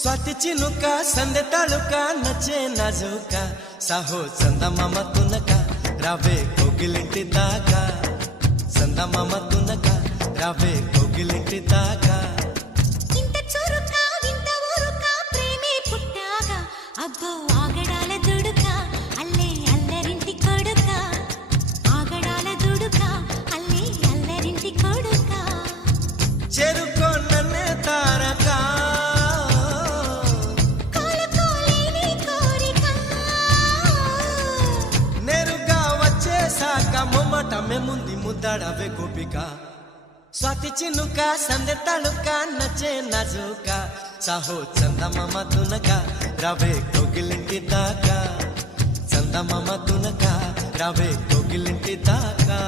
स्वाती चिनुका संदे तालुका नचे नाजुका साहो चंदा मामा तुनका रावे कोगिलिंटी दाका चंदा मामा तुनका रावे कोगिलिंटी दाका इंत चुरुका इंत ऊरुका प्रेमे पुट्टागा अब्बो आगडाల దుడుకా అల్లే అల్లరింటి కొడుకా ఆగడాల దుడుకా అల్లే అల్లరింటి కొడుకా చెరుకో నన్నే తారకా కోలకోలేని కోరిక నేరుగా వచ్చేసాక మొమ్మట ముంది ముద్దాడవే గోపిక स्वाती चिनुका संदे तालुका नचे नाजुका साहो चंदा मामा तुनका रावे कोगिलिंटी दाका चंदा मामा तुनका रावे कोगिलिंटी दाका